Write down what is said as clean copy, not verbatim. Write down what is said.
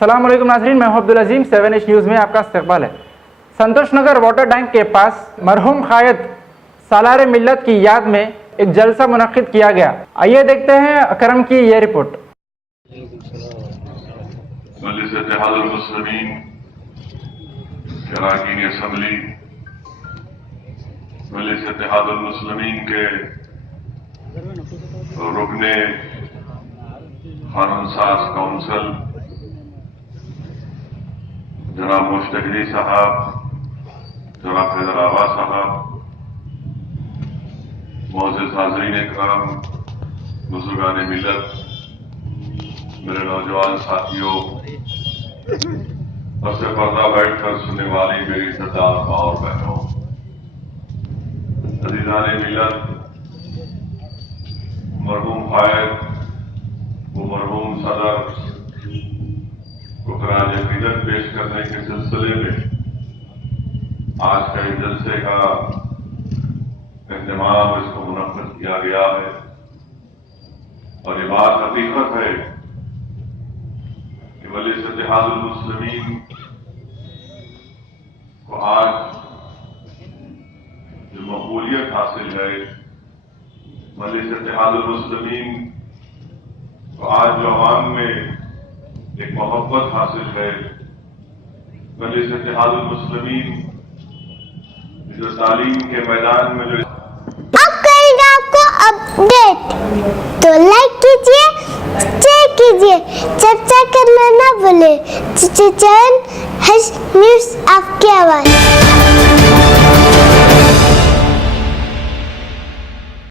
अस्सलाम वालेकुम नाज़रीन, मैं हूं अब्दुल अजीम। 7H न्यूज़ में आपका इस्तकबाल है। संतोष नगर वाटर टैंक के पास मरहूम क़ायद सालार मिल्लत की याद में एक जलसा मुनक्किद किया गया। आइए देखते हैं अकरम की ये रिपोर्ट। मजलिस इत्तेहादुल मुस्लिमीन अरकान असम्बली, मजलिस इत्तेहादुल मुस्लिमीन के रुकने कानून साज काउंसिल जनाब मुश्तगरी साहब, जनाब हैदर आबा साहब, मोअज़्ज़िज़ हाज़रीन इकराम, बुज़ुर्गान मिल्लत, मेरे नौजवान साथियों और से पर्दा बैठकर सुनने वाली मेरी इज़्ज़तदार माँ और बहनों, अज़ीज़ान मिल्लत, मरहूम क़ायद वो मरहूम सदर को खराज अक़ीदत पेश करने के सिलसिले में आज का इस जलसे का इंतज़ाम इसको मुनक़्क़िद किया गया है। और ये बात हकीकत है कि मजलिस इत्तेहादुल मुस्लिमीन को आज जो मक़बूलियत हासिल है, मजलिस इत्तेहादुल मुस्लिमीन को आज जो अवाम में एक मोहब्बत हासिल है, मजलिस इत्तेहादुल मुस्लिमीन जो तालीम के मैदान में जो अब करेंगे आपको अपडेट, तो लाइक कीजिए, शेयर कीजिए, चर्चा करना ना भूले। चैनल न्यूज़ आपकी आवाज़।